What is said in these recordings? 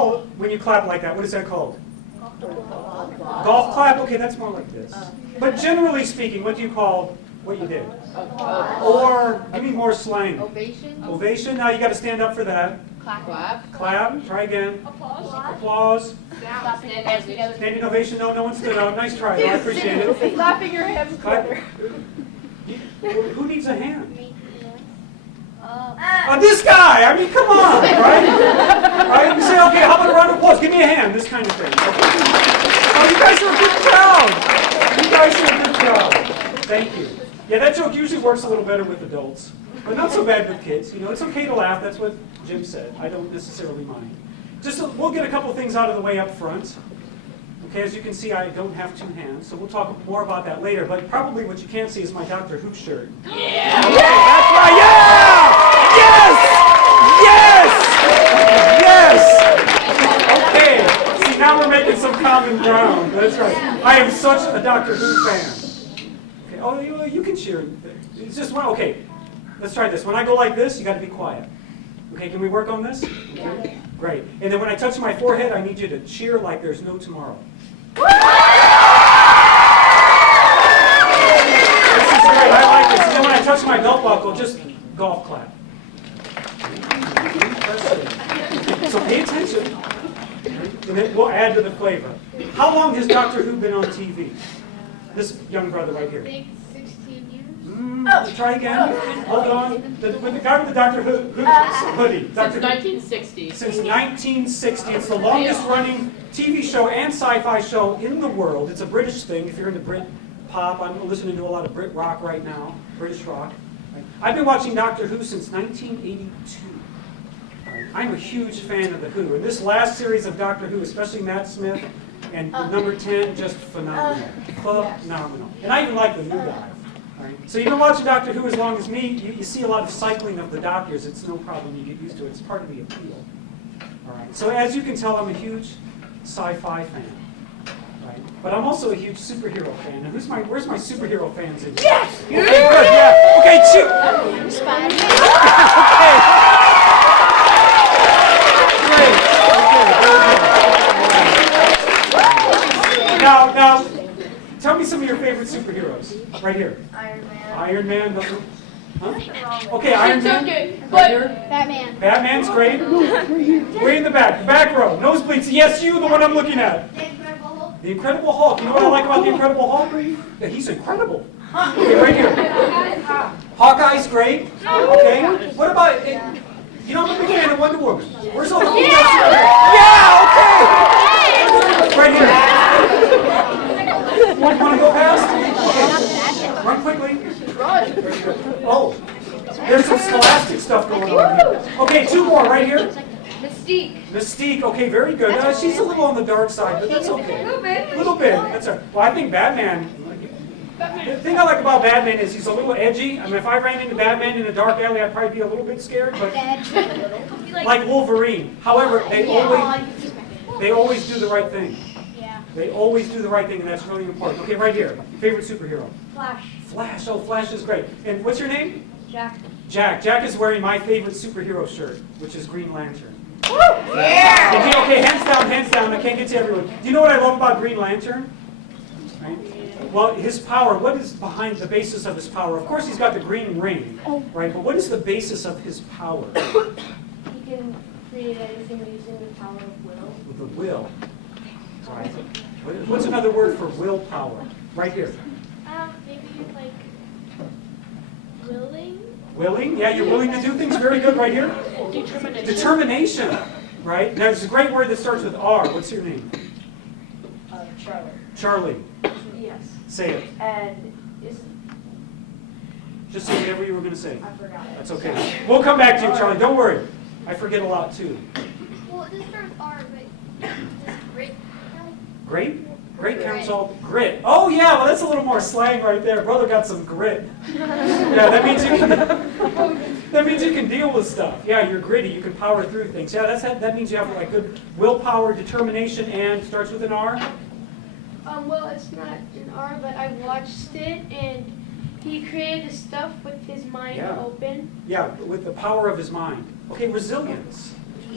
call when you clap like that? What is that called? Golf clap? Okay, that's more like this. But generally speaking, what do you call what you did? Or, give me more slang. Ovation. Ovation. Now you got to stand up for that. Clap. Clap. Try again. Applause. Standing ovation. No, no one stood up. Nice try. I appreciate it. Clapping your hands together. Who needs a hand? This guy! I mean, come on, right? Right? You say, okay, how about a round of applause? Give me a hand, this kind of thing. Oh, you guys are a good crowd. You guys are a good crowd. Thank you. Yeah, that joke usually works a little better with adults, but not so bad with kids. You know, it's okay to laugh. That's what Jim said. I don't necessarily mind. We'll get a couple things out of the way up front. Okay, as you can see, I don't have two hands, so we'll talk more about that later. But probably what you can't see is my Doctor Who shirt. Yeah! Okay, that's right. Yeah! Yes! Yes! Okay. See, now we're making some common ground. That's right. I am such a Doctor Who fan. Okay. Oh, you can cheer. It's just one. Okay. Let's try this. When I go like this, you got to be quiet. Okay. Can we work on this? Okay. Yeah. Great. And then when I touch my forehead, I need you to cheer like there's no tomorrow. This is great. I like this. And then when I touch my belt buckle, just golf clap. So pay attention. And then we'll add to the flavor. How long has Doctor Who been on TV? This young brother right here. I think 16 years. Try again. Hold on. The guy with the Doctor Who hoodie. Since 1960. Since 1960. It's the longest running TV show and sci-fi show in the world. It's a British thing. If you're into Brit pop, I'm listening to a lot of Brit rock right now. British rock. I've been watching Doctor Who since 1982. I'm a huge fan of The Who. And this last series of Doctor Who, especially Matt Smith and number 10, just phenomenal. Phenomenal. And I even like the new guy. Right? So you've been watching Doctor Who as long as me. You see a lot of cycling of the doctors. It's no problem. You get used to it. It's part of the appeal. All right. So as you can tell, I'm a huge sci-fi fan. Right? But I'm also a huge superhero fan. Now, where's my superhero fans in here? Yes! Okay, good, yeah. Okay, shoot! Spider-Man. Okay. Now, tell me some of your favorite superheroes. Right here. Iron Man. Iron Man. Huh? Okay, Iron Man. Right here. Batman. Batman's great. Way in the back. The back row. Nosebleeds. Yes, you, the one I'm looking at. The Incredible Hulk. The Incredible Hulk. You know what I like about the Incredible Hulk? Yeah, he's incredible. Okay, right here. Hawkeye's great. Okay. What about... You know, I'm a big fan of Wonder Woman. Where's all the female superheroes? Yeah, okay! Right here. You want to go past? Okay. Run quickly. Oh, there's some scholastic stuff going on here. Okay, two more right here. Mystique. Mystique, okay, very good. She's a little on the dark side, but that's okay. A little bit. That's all right. Well, I think Batman... The thing I like about Batman is he's a little edgy. I mean, if I ran into Batman in a dark alley, I'd probably be a little bit scared, but like Wolverine. However, they always do the right thing. Yeah. They always do the right thing, and that's really important. Okay, right here. Favorite superhero? Flash. Flash. Oh, Flash is great. And what's your name? Jack. Jack. Jack is wearing my favorite superhero shirt, which is Green Lantern. Yeah. Okay, hands down. I can't get to everyone. Do you know what I love about Green Lantern? Right? Well, his power, what is behind the basis of his power? Of course, he's got the green ring, right? But what is the basis of his power? He can create anything using the power of will. With the will, right? What's another word for willpower? Right here. Maybe like willing. Willing? Yeah, you're willing to do things. Very good. Right here. Determination. Right? Now, there's a great word that starts with R. What's your name? Charlie. Charlie. Yes. Say it. And is Just say whatever you were going to say. I forgot it. That's okay. We'll come back to you, Charlie. Don't worry. I forget a lot, too. Well, this starts with R, but great. Great? Great counts all grit. Oh, yeah. Well, that's a little more slang right there. Brother got some grit. Yeah, that means you can deal with stuff. Yeah, you're gritty. You can power through things. Yeah, that means you have like good willpower, determination, and starts with an R. Well, it's not an R, but I watched it, and he created stuff with his mind Yeah. open. Yeah, with the power of his mind. Okay, resilience.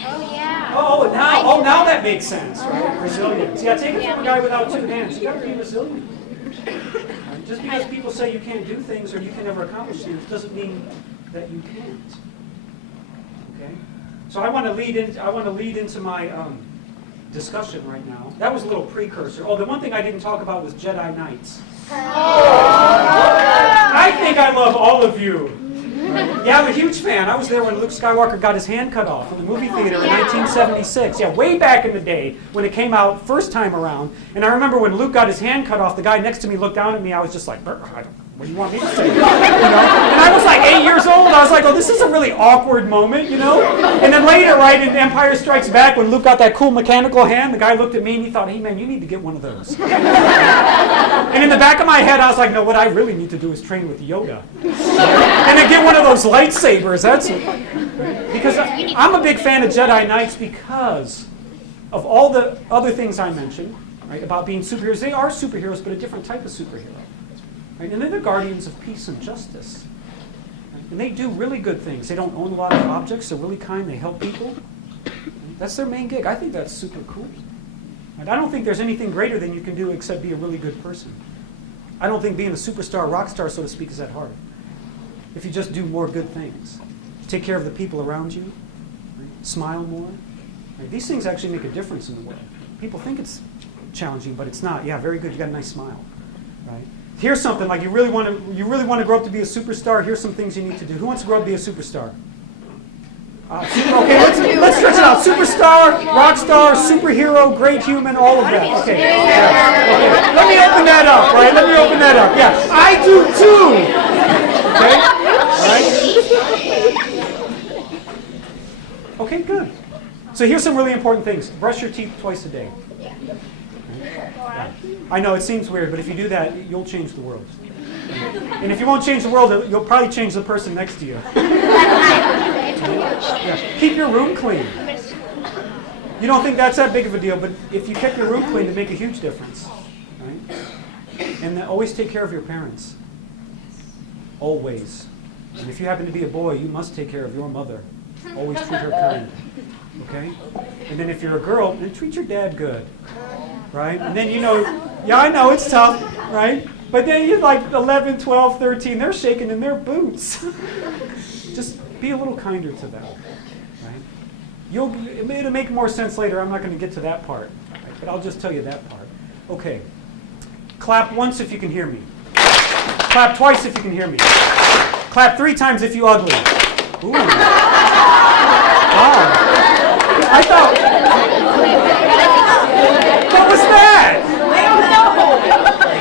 yeah. Now that makes sense, right? Resilience. Yeah, take it from a guy without two hands. You got to be resilient. Right? Just because people say you can't do things or you can never accomplish things doesn't mean that you can't. Okay. So I want to lead into my discussion right now. That was a little precursor. Oh, the one thing I didn't talk about was Jedi Knights. I think I love all of you. Yeah, I'm a huge fan. I was there when Luke Skywalker got his hand cut off in the movie theater in 1976. Yeah, way back in the day when it came out first time around. And I remember when Luke got his hand cut off, the guy next to me looked down at me. I was just like, what do you want me to say? You know? And I was like 8 years old. I was like, oh, this is a really awkward moment, you know? And then later, right, in Empire Strikes Back, when Luke got that cool mechanical hand, the guy looked at me and he thought, hey, man, you need to get one of those. And in the back of my head, I was like, no, what I really need to do is train with Yoda. And then get one of those lightsabers. Because I'm a big fan of Jedi Knights because of all the other things I mentioned, right, about being superheroes. They are superheroes, but a different type of superhero. Right? And they're the guardians of peace and justice. Right? And they do really good things. They don't own a lot of objects. They're really kind. They help people. That's their main gig. I think that's super cool. And I don't think there's anything greater than you can do except be a really good person. I don't think being a superstar, rock star, so to speak, is that hard. If you just do more good things. Take care of the people around you. Right? Smile more. Right? These things actually make a difference in the world. People think it's challenging, but it's not. Yeah, very good. You got a nice smile. Right? Here's something like you really want to grow up to be a superstar. Here's some things you need to do. Who wants to grow up to be a superstar? Okay, let's stretch it out. Superstar, rock star, superhero, great human, all of that. Okay. Yeah. Okay. Let me open that up, right? Let me open that up. Yeah, I do too. Okay. Right? Okay, good. So here's some really important things. Brush your teeth twice a day. Yeah. I know it seems weird, but if you do that, you'll change the world. And if you won't change the world, you'll probably change the person next to you. Yeah. Keep your room clean. You don't think that's that big of a deal, but if you kept your room clean, it'd make a huge difference. Right? And then always take care of your parents. Always. And if you happen to be a boy, you must take care of your mother. Always treat her kind. Okay? And then if you're a girl, then treat your dad good. Right? And then, yeah, I know it's tough, right? But then you're like 11, 12, 13, they're shaking in their boots. Just be a little kinder to them. Right? It'll make more sense later. I'm not going to get to that part. Right? But I'll just tell you that part. Okay. Clap once if you can hear me. Clap twice if you can hear me. Clap 3 times if you ugly. Ooh. Wow. I thought... What was that?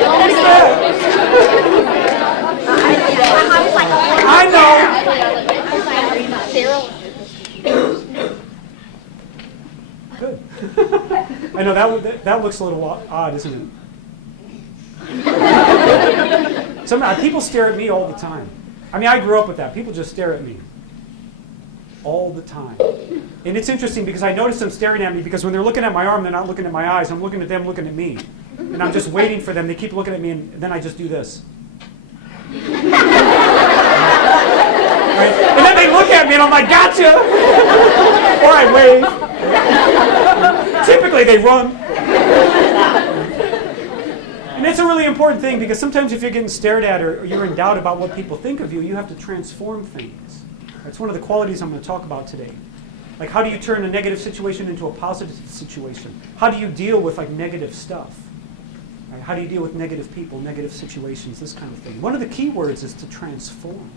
What was that? I know. Good. I know that looks a little odd, isn't it? People stare at me all the time. I mean, I grew up with that. People just stare at me all the time. And it's interesting because I notice them staring at me because when they're looking at my arm, they're not looking at my eyes. I'm looking at them looking at me. And I'm just waiting for them. They keep looking at me, and then I just do this. Right? And then they look at me, and I'm like, gotcha! Or I wave. Typically, they run. And it's a really important thing because sometimes if you're getting stared at or you're in doubt about what people think of you, you have to transform things. That's one of the qualities I'm going to talk about today. Like, how do you turn a negative situation into a positive situation? How do you deal with negative stuff? Right? How do you deal with negative people, negative situations, this kind of thing? One of the key words is to transform.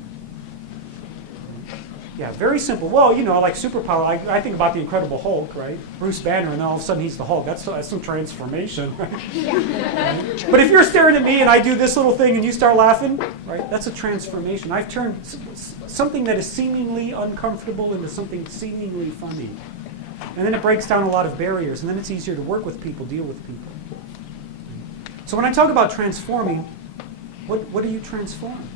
Yeah, very simple. Well, like superpower, I think about the Incredible Hulk, right? Bruce Banner, and then all of a sudden he's the Hulk. That's some transformation, right? Yeah. But if you're staring at me and I do this little thing and you start laughing, right? That's a transformation. I've turned something that is seemingly uncomfortable into something seemingly funny. And then it breaks down a lot of barriers, and then it's easier to work with people, deal with people. So when I talk about transforming, what do you transform?